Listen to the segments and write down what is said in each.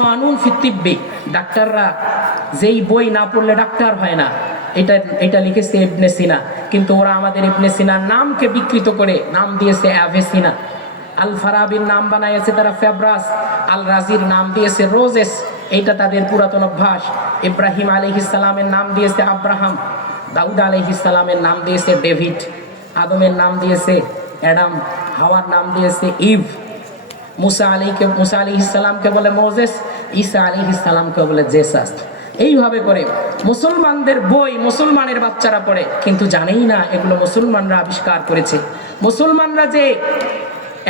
কানুন ফি তিব্বি, ডাক্তাররা যেই বই না পড়লে ডাক্তার হয় না, এটা লিখেছে ইবনে সিনা। কিন্তু ওরা আমাদের ইবনে সিনার নামকে বিকৃত করে নাম দিয়েছে অ্যাভেসিনা। আল ফারাবির নাম বানাইছে তারা ফেব্রাস, আল রাজির নাম দিয়েছে রোজেস, এইটা তাদের পুরাতন অভ্যাস। ইব্রাহিম আলাইহিস সালামের নাম দিয়েছে আব্রাহাম, দাউদ আলাইহিস সালামের নাম দিয়েছে ডেভিড, আদমের নাম দিয়েছে অ্যাডাম, হাওয়ার নাম দিয়েছে ইভ, মুসা আলাইহিস সালামকে বলে মোজেস, ঈসা আলাইহিস সালামকে বলে জেসাস। এইভাবে করে মুসলমানদের বই মুসলমানের বাচ্চারা পড়ে, কিন্তু জানেই না এগুলো মুসলমানরা আবিষ্কার করেছে। মুসলমানরা যে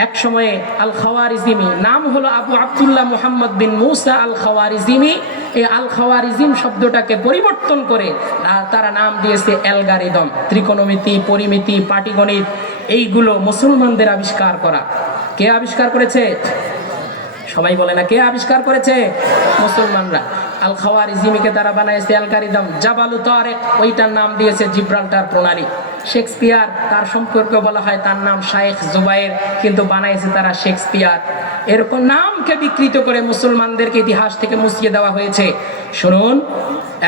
এক সময়ে আল খাওয়ারিজিমি, নাম হলো আবু আব্দুল্লাহ মুহাম্মদ বিন মুসা আল খাওয়ারিজিমি, এই আল খাওয়ারিজিম শব্দটাকে পরিবর্তন করে তারা নাম দিয়েছে অ্যালগারিদম। ত্রিকোণমিতি, পরিমিতি, পাটিগণিত, এইগুলো মুসলমানদের আবিষ্কার করা। কে আবিষ্কার করেছে? সবাই বলে না, কে আবিষ্কার করেছে? মুসলমানরা। আল খাওয়ারিজিমিকে তারা বানাইছে অ্যালগারিদম। জাবালু তারেক, ওইটার নাম দিয়েছে জিব্রাল্টার প্রণালী। শেক্সপিয়ার, তার সম্পর্কে বলা হয় তার নাম শাইখ জুবায়ের, কিন্তু বানাইছে তারা শেক্সপিয়ার। এরকম নামকে বিকৃত করে মুসলমানদেরকে ইতিহাস থেকে মুছিয়ে দেওয়া হয়েছে। শুনুন,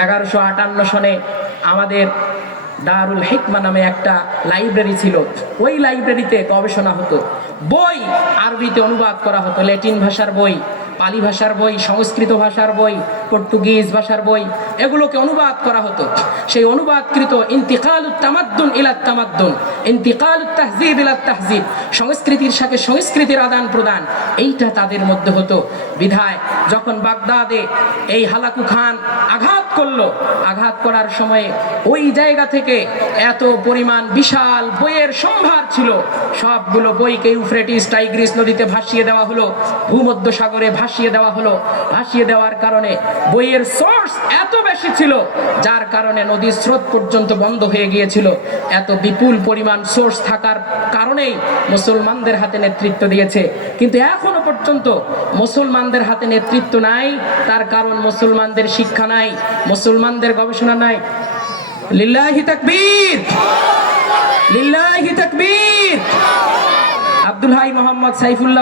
1158 সনে আমাদের দারুল হিকমা নামে একটা লাইব্রেরি ছিল। ওই লাইব্রেরিতে গবেষণা হতো, বই আরবিতে অনুবাদ করা হতো, ল্যাটিন ভাষার বই, পালি ভাষার বই, সংস্কৃত ভাষার বই, পর্তুগিজ ভাষার বই, এগুলোকে অনুবাদ করা হতো। সেই অনুবাদকৃত ইন্তিকালুত তামাদ্দুন ইলা তামাদ্দুন, ইন্তিকালুত তাহজিব ইলা তাহজিব, সংস্কৃতির সাথে সংস্কৃতির আদান প্রদান, এইটা তাদের মধ্যে হতো। বিধায় যখন বাগদাদে এই হালাকু খান আঘাত করলো, আঘাত করার সময়ে ওই জায়গা থেকে এত পরিমাণ বিশাল বইয়ের সম্ভার ছিল, সবগুলো বইকে ইউফ্রেটিস টাইগ্রিস নদীতে ভাসিয়ে দেওয়া হলো, ভূমধ্য সাগরে ভাসিয়ে দেওয়া হলো। ভাসিয়ে দেওয়ার কারণে বইয়ের সোর্স এত বেশি ছিল, যার কারণে নদীর স্রোত পর্যন্ত বন্ধ হয়ে গিয়েছিল। এত বিপুল পরিমাণ সোর্স থাকার কারণেই মুসলমানদের হাতে নেতৃত্ব দিয়েছে। কিন্তু এখনো পর্যন্ত মুসলমানদের হাতে নেতৃত্ব নাই, তার কারণ মুসলমানদের শিক্ষা নাই, মুসলমানদের গবেষণা নাই। লিল্লাহি তাকবীর, লিল্লাহি তাকবীর। আব্দুল হাই মোহাম্মদ সাইফুল্লাহ